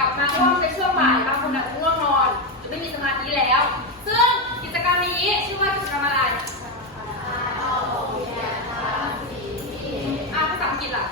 กลับมาง่วงในช่วงบ่ายบางคนอาจจะง่วงนอนจะไม่มีสมาธิแล้ว ซึ่งกิจกรรมนี้ชื่อว่ากิจกรรมอะไรอ่าภาษาอังกฤษล่ะ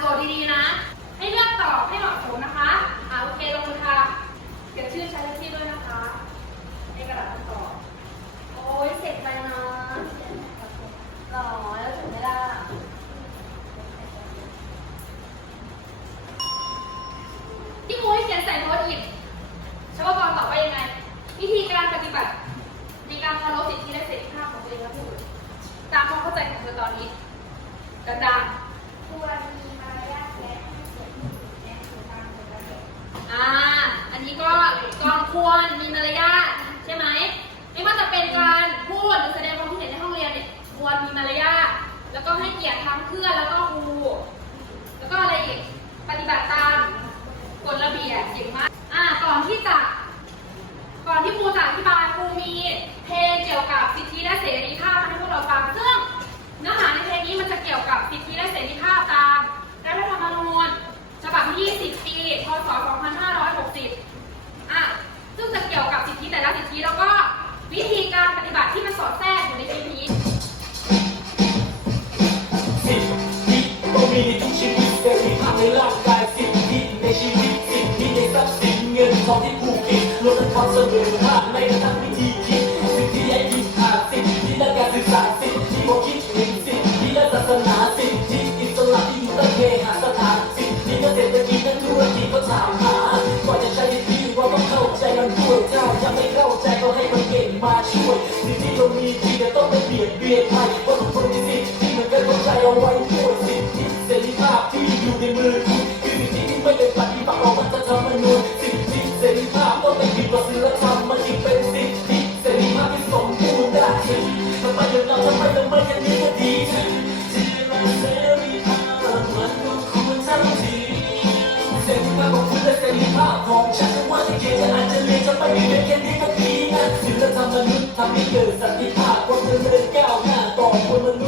โจทดีๆนะ ควรมีมารยาทใช่ไหมไม่ว่าจะเป็นการพูดหรือแสดงความคิดเห็นในห้องเรียนเนี่ยควรมีมารยาทแล้วก็ให้เกียรติทั้งเพื่อนแล้วก็ครูแล้วก็อะไรอีกปฏิบัติตามกฎระเบียบเก่งมากอ่าก่อนที่จะก่อนที่ครูจะอธิบายครูมีเพลงเกี่ยวกับสิทธิและเสรีภาพให้พวกเราฟังซึ่งเนื้อหาในเพลงนี้มันจะเกี่ยวกับสิทธิและเสรีภาพตามรัฐธรรมนูญฉบับที่ 20 ปี พศ 2500 กี่ยวกับสิทธิแต่ละสิทธิแล้วก็วิธีการปฏิบัติที่มันสอดแทรกอยู่ในทีนี้สิทธิก็มีในทุกชีวิตเสรีภาพในร่างกายสิทธิในชีวิตสิทธิในทรัพย์สินเงินทองที่ผูกติดลดควาเสมอห้าพในทาง รียนไทยก็ต้องฝึกสิที่มันจะต้องใจเอาไว้ด้วยสิทธิเสรีภาพที่อยู่ในมือคุณคือสิ่งที่ไม่ได้ปฏิบัติเรามันจะทำมันนูนสิทธิเสรีภาพต้องไม่ผิดต่อศีลธรรมมันจึงเป็นสิทธิเสรีภาพที่สมบูรณ์ได้ทำไมอย่างเราทำไมทำไมอย่างนี้ก็ดีที่เราเสรีภาพมันก็ควรทั้งทีเสรีภาพของคุณและเสรีภาพของฉันฉันว่าจะเกลียดจะอาจจะเลียจะไม่มีเด็กแค่นี้ก็ดีนะศีลธรรมมัน ทำให้เกิดสันติภาพคนเดินเดินก้าวหน้าต่อคนมันรู้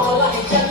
all I can get.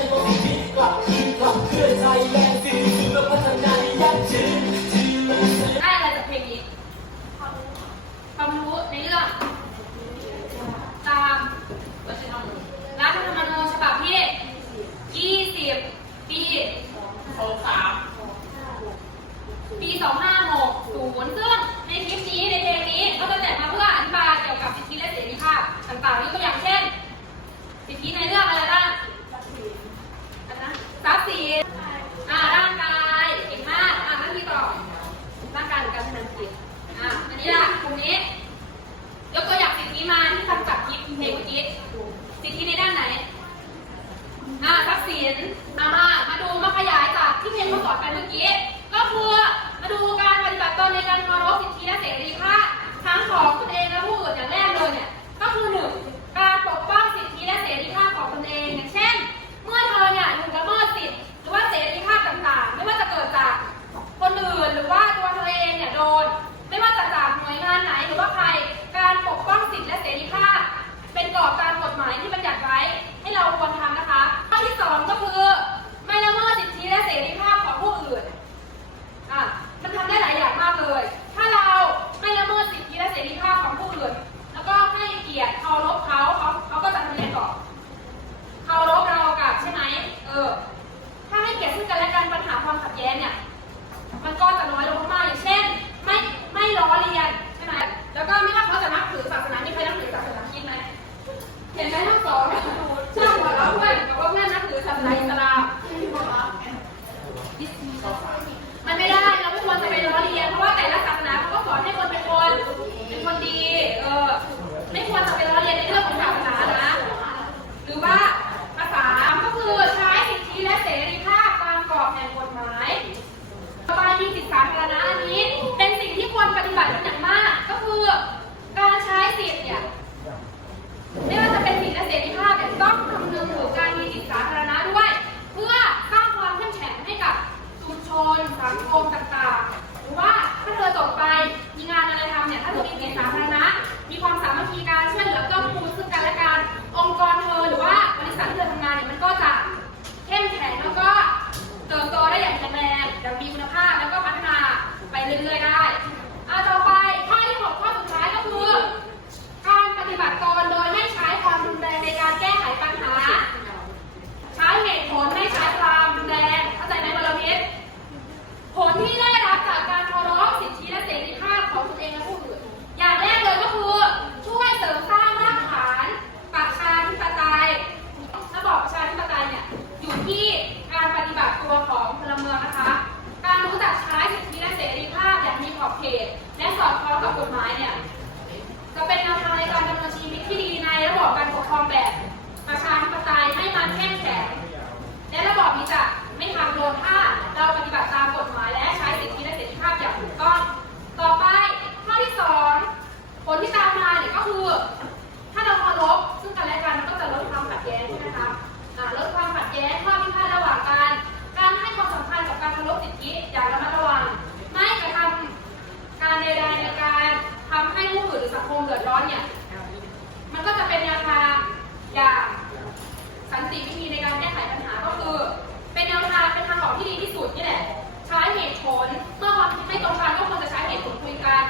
ผลที่ตามมาเนี่ยก็คือ ถ้าเราเคารพซึ่งกันและกันก็จะลดความขัดแย้งใช่ไหมคะลดความขัดแย้งข้อพิพาทระหว่างกัน การให้ความสำคัญกับการเคารพสิทธิอย่างระมัดระวัง ไม่กระทำการใดๆในการทำให้ผู้อื่นหรือสังคมเดือดร้อนเนี่ย มันก็จะเป็นแนวทางอย่างสันติวิธีในการแก้ไขปัญหาก็คือ เป็นแนวทางเป็นทางออกที่ดีที่สุดนี่แหละ ใช้เหตุผลเมื่อความคิดไม่ตรงกันก็ควรจะใช้เหตุผลคุยกัน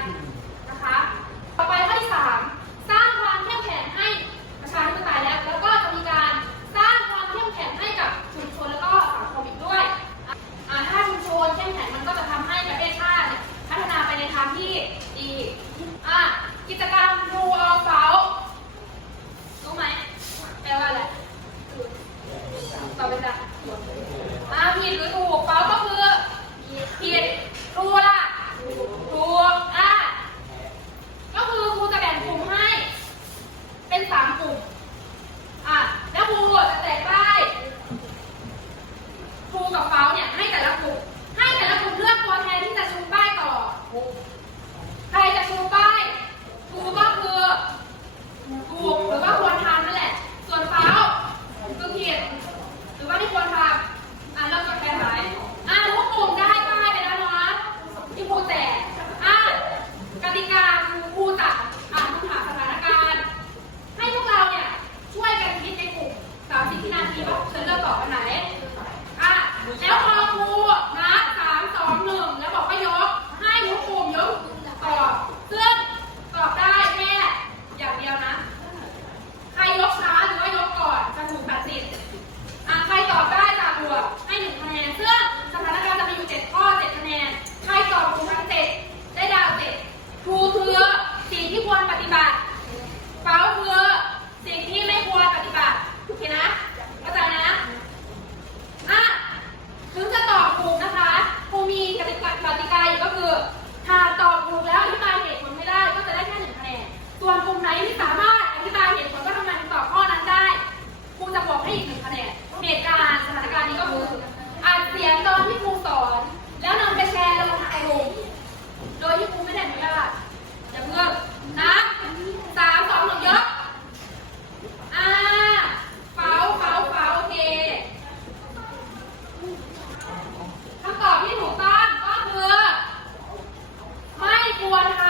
on high.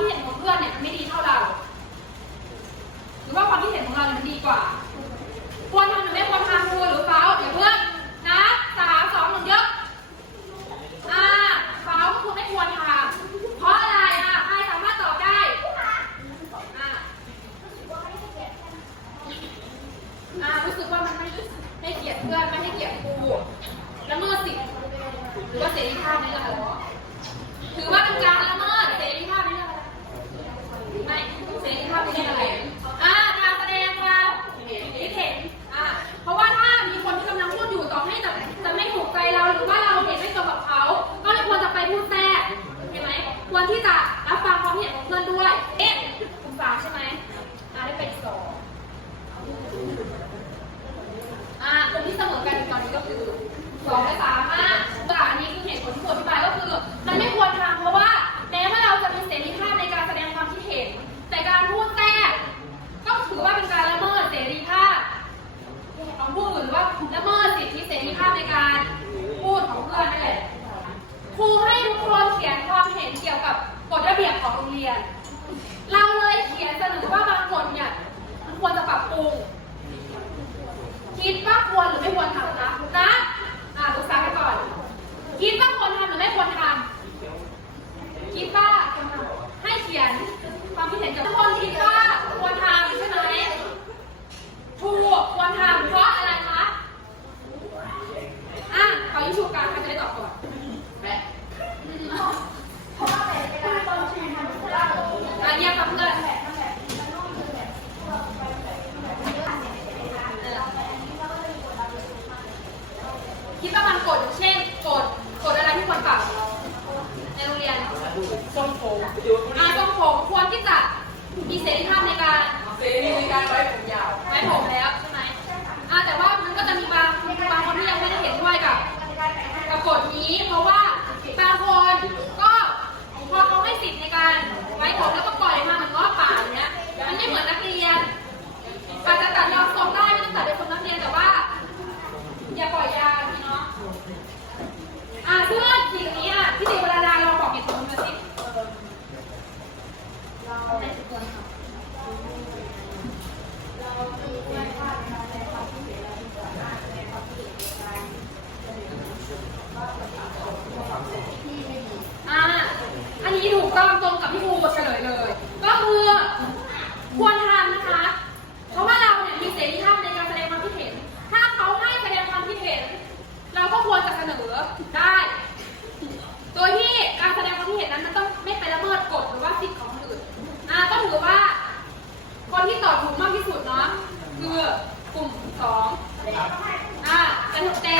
คิดเห็นของเพื่อนเนี่ยมันไม่ดีเท่าเรา หรือว่าความคิดเห็นของเราเนี่ยมันดีกว่า ได้ โดยที่การแสดงความเห็นนั้นมันต้องไม่ไปละเมิดกฎหรือว่าสิทธิของคนอื่นอ่าก็ถือว่า คนที่ตอบถูกมากที่สุดเนาะคือกลุ่มสองอ่าแต่แต่